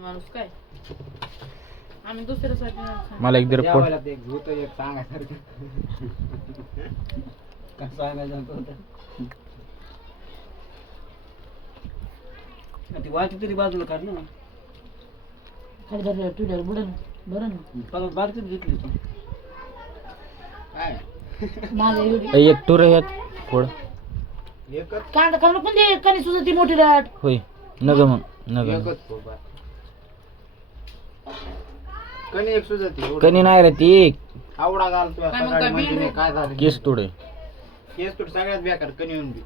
माणूस काय आम्ही दुसऱ्यासाठी नाही खात. मला एक दर पोट जेवायला ते भूत एक सांगायसारखं कसं सांगायचं होतं. ती वाटी तरी बाजूला काढ ना. खाली धरलं तुझ्या बुडन बरं ना परत बारकीच घेतली तू काय माझं एवढी एक टूर ह्यात थोडं एकच कांदा खाऊन पण दे कणी सुद्धा ती मोठी लाट होय नग मग नग एकच फोबा. कणी एक सुजाती कणी नाही रे ती आवडा घालतो काय मग सकाळी काय म्हणजे बिल नाही, काय झालं केस तोडे केस तुट सगळ्यात बेकार कणी येऊन बी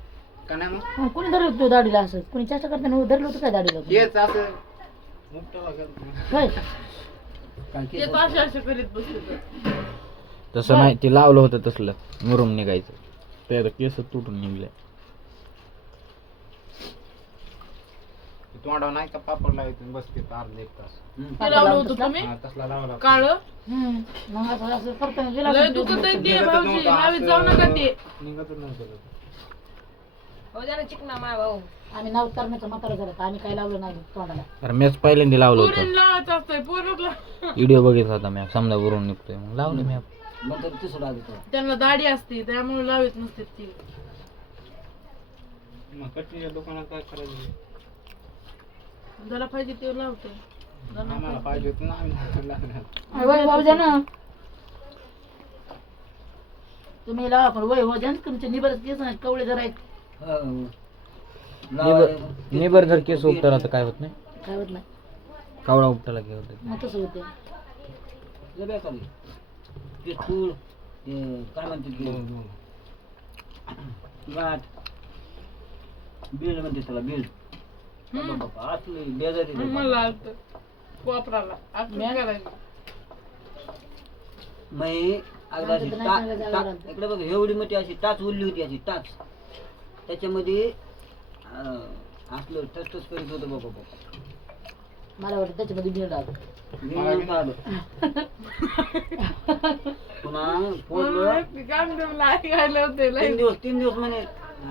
का नाही मग कोणी धरलं होतं दाढीला असं कोणी चेष्टा करताना धरलं होतं काय दाढीला तेच असं मुक्ताला करतो. होय काय ते केस तर असे करीत बसले तर. तसं नाही ते लावलं होतं तसलं मुरुम निघायचं ते आता केस तुटून निघले तोंडावर नाही का पापड लावायचं बसते अर्धा एक तास ते लावलं होतं तुम्ही हा, तसला लावला काळ मग असं करताना गेला लय असेल दुखत ते. आहे ते निघतच भाऊजी नव्हतं, लावीत असं जाऊ नका ते निघतच नव्हतं. आम्ही नाव करण्याचा म्हातारा झाला आम्ही काय लावलं नाही तोंडाला अरे मीच पहिल्यांदा लावलं होतं पोरीला लावायचं असतंय पोरला व्हिडिओ बघितला होता मी समजा वरून निघतोय मग लावलं मी मग तर तिसरं आलं तर. त्यांना दाढी असते त्यामुळे लावित नसते ती मग कटणीच्या दुकानात काय करायचं ज्याला पाहिजे ते लावते आम्हाला पाहिजे होतं ना आम्ही लागणार. वय भाऊजा ना तुम्ही लावा पण वय भाऊजा ना तुमचे निबरच केस नाही कवळे जरा आहेत निबर जर केस उपटाला तर काय होत नाही काय होत नाही कावळा उपटाला काय होत मग तसं होते लय बेकार आहे. ते तूळ ते काय म्हणते ते गाठ बीड म्हणते त्याला बीड असली बेजारी मला आलत वापराला आपण करायचं मी अगदा अशी इकडे बघ एवढी मोठी अशी टाच उरली होती अशी टाच त्याच्यामध्ये असलं टच करीत होतं बाबा मला वाटतं त्याच्यामध्ये बिळ आलं पुन्हा फोडलं तीन दिवस म्हणे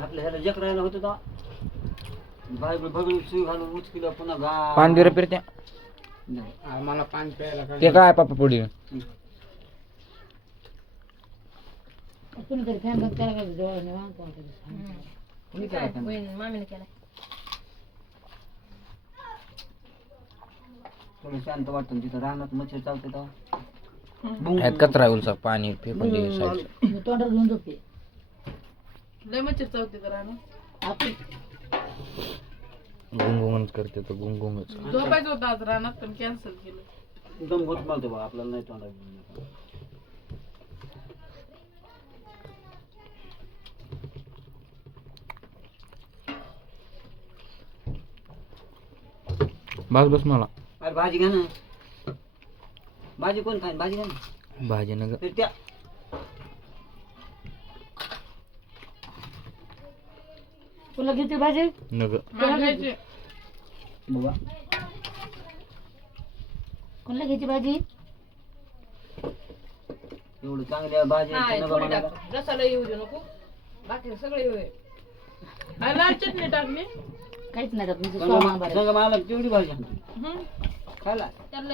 आपल्या ह्याला जक राहायला होतं का बायबल भगळी सुई घालून उचकीला पुन्हा गा पान दे रे फिरत्या मला पाणी प्यायला ते काय पापा पुढे कुणीतरी फॅन बंद करायला पाहिजे डोळ्याने वांगतो कुणी केला का? थोडं शांत वाटतं तिथं रानात मच्छर चावते तेव्हा ह्यात कचरा उलचा पाणी फेकून दे साईडला. मी तोंडावर घेऊन झोपते लय मच्छर चावते तर राहणं आपण गुंगुंगच करते तर गुंगुंगच झोपायचं होतं आज रानात पण कॅन्सल केलं दम घोट मारते बघा आपल्याला नाही तोंडात घेऊन. बस बस मला अरे भाजी घ्या ना भाजी कोण खाईन भाजी घ्या ना भाजी नग तर त्या तुला घेते भाजी नग घ्यायचे बाबा कोणाला घ्यायची भाजी एवढं चांगल्या भाजी रसाला येऊ दे नको बाकी सगळे लाल चटणी टाकली काहीच नाही टाकत नुसतं सोळा मांबार आहे. मला तेवढी भाजी आणतो खायला त्याला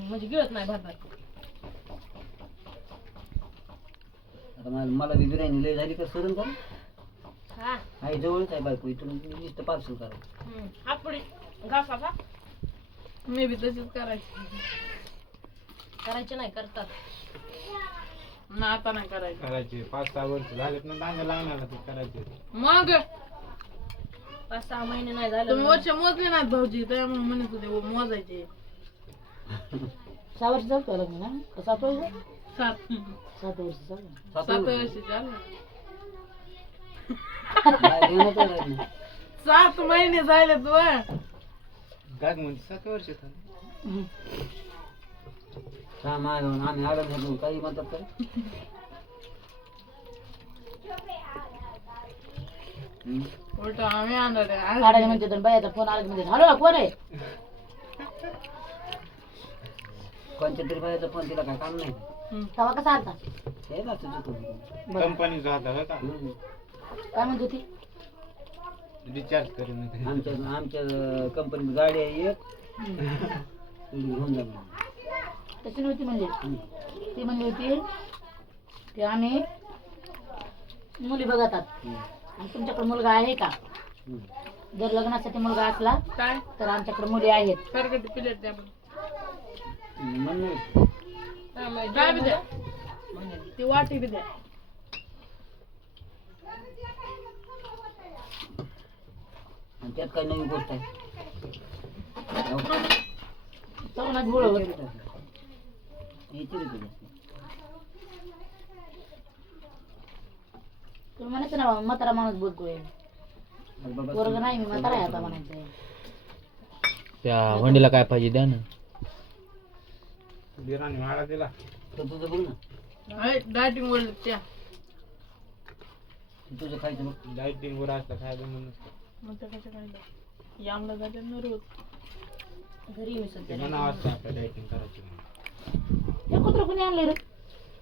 म्हणजे गिळत नाही भात आता मला बी बिर्याणी लय झाली का सरण कर आई जवळच आहे बायको इथून नुसतं पार्सल करा आपडी घासा मी बी तशीच करायचे नाही करतात ना आता नाही करायचे 5-6 वर्ष झालेत ना दांगा लागणार करायचे मग 5-6 महिने नाही झाले तुम्ही वर्ष मोजले नाहीत भाऊजी त्यामुळे म्हणत होते मोजायचे 6 वर्ष झालं तुला लग्न ना का 7 वर्ष 7 वर्ष झालं 7 वर्ष झालं नाही 7 महिने झाले तू गाग म्हणजे 7 वर्ष आम्ही आडत घेतो काही म्हणतात तर उलट आम्ही आणणार आहे काढायला म्हणते तर बायाचा फोन आला की म्हणते हॅलो कोण आहे कोणत्या तरी बायाचा फोन तिला काय काम नाही तेव्हा कसा आलता हे ना तुझं कंपनी जाता का काय म्हणत होती रिचार्ज करून आमच्या कंपनीत गाडी आहे एक तेवढी घेऊन जा म्हणून. तशी नव्हती म्हणजे हम्म. ती म्हणली होती की आम्ही मुली बघतात हम्म. आणि तुमच्याकडे मुलगा आहे का? हम्म. जर लग्नासाठी मुलगा असला काय तर आमच्याकडे मुली आहेत. सरकट प्लेट द्या पण. म्हणून काय बी द्या ती वाटी बी द्या. आणि त्यात काही नवीन गोष्ट आहे हो. तरुणाची बोळ होती. याची रीती जास्त. तुम्ही म्हणायचं ना म्हातारा माणूस बोलतोय. अरे बाबा, वर्ग नाही मी म्हातारा आहे आता म्हणायचं. त्या वंडीला काय पाहिजे द्या ना. बिराणी वाडा दिला तर तुझं बघ ना, डायटिंग वर त्या तुझं खायचं बघ. लाईटिंग वर असतं खायला म्हणून मग त्या कशा काय यामला जाते ना रोज. घरी येऊ ते सध्या मनावर असतं आपल्या लाईटिंग करायची म्हणून. ते कुत्र कोणी आणले रे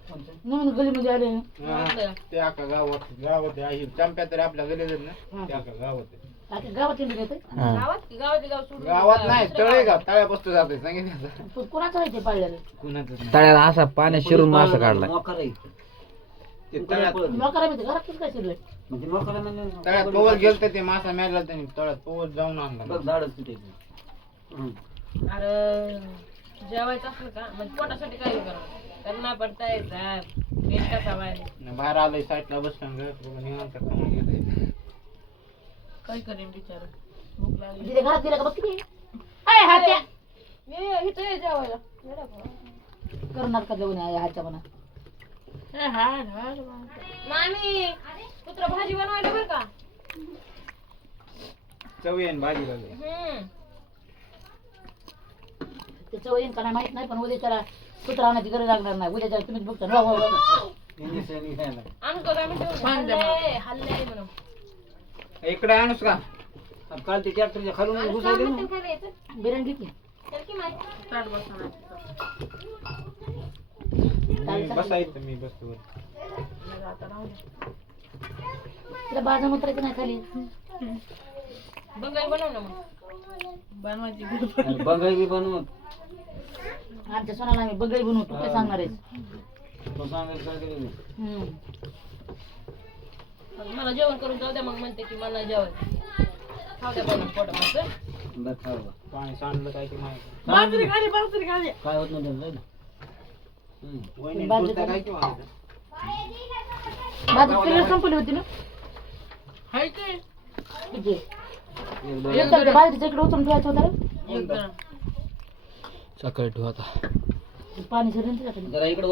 कोणतं? म्हणून गलीमध्ये आले. हा, ते अख्खा गावात आहे चंप्या तरी आपल्या गेले ना ते अख्खा गावात आहे. आता गावात येऊन येते हा. गावात गाव सोडून गावात नाही तळेगाव तळ्यापासून जाते सांगितलं कुणाचं आहे ते पाळलेलं? कुणाचंच नाही तळ्याला असा पाण्यात शिरून मासा काढला. मोकार आहे. ते तळ्यात लोकांना माहिती घरात किती काय शिरलंय? म्हणजे मोकार म्हणजे तळ्यात पोवत गेलं ते मासा मेला त्यांनी तळ्यात पोवत जाऊन आणला बघ झाडच तिथे. अरे जेवायचं असलं का म्हणजे पोटासाठी काय करावं त्यांना पडता येत कसा बाहेर बाहेर आलंय साईडला बसलं निवांत खाऊन गेलंय. काय करेन बिचार भूक लागली. तिथे घरात गेलं का बघ किती अय हात्या इथं ये जेवायला करणार का जाऊन हातच्या म्हणा. मामी कुत्रा भाजी बनवायला बरं का. चवी आहे भाजी लागली. ते चव येईन का नाही माहित नाही पण उद्या त्याला कुत्रा आणायची गरज लागणार नाही. उद्या त्याला तुम्हीच बघता हो, हो, हो. इंजेक्शन घ्यायला. आणतो काय म्हणते हल्ले म्हणून इकडे आणूस का आता काल ते ट्रॅक्टरच्या खालून घुसायले ना. बिर्याणी घेतली बसायचं मी बसतो वर. तिला बाजा उतरायचं नाही खाली. बंगाई बनव ना मग बनवायची अरे बघाय बी बनवत. आमच्या सोनाला आम्ही बगळी बनवतो काय सांगणार आहेस? तो सांगायचं काय केलं नाही. मला जेवण करून जाऊ द्या मग म्हणते की मला जेवायचं खाऊ द्या बनवून पोटामध्ये. बरं खाऊ बा. पाणी सांडलं काय की माहिती बाजरी खाली काय होत नाही त्याला, जाऊ दे. वहिनी बाजरी तुरत्या काय की माहिती भाजी कलर संपली होती ना हाय ते किती? एक दोन- एक तर त्या बाजरीच्या इकडे उचलून ठेवायचं होतं रे. एक जण सकाळी ठेवू आता. पाणी शिरून त्याच्याकडे जरा इकडे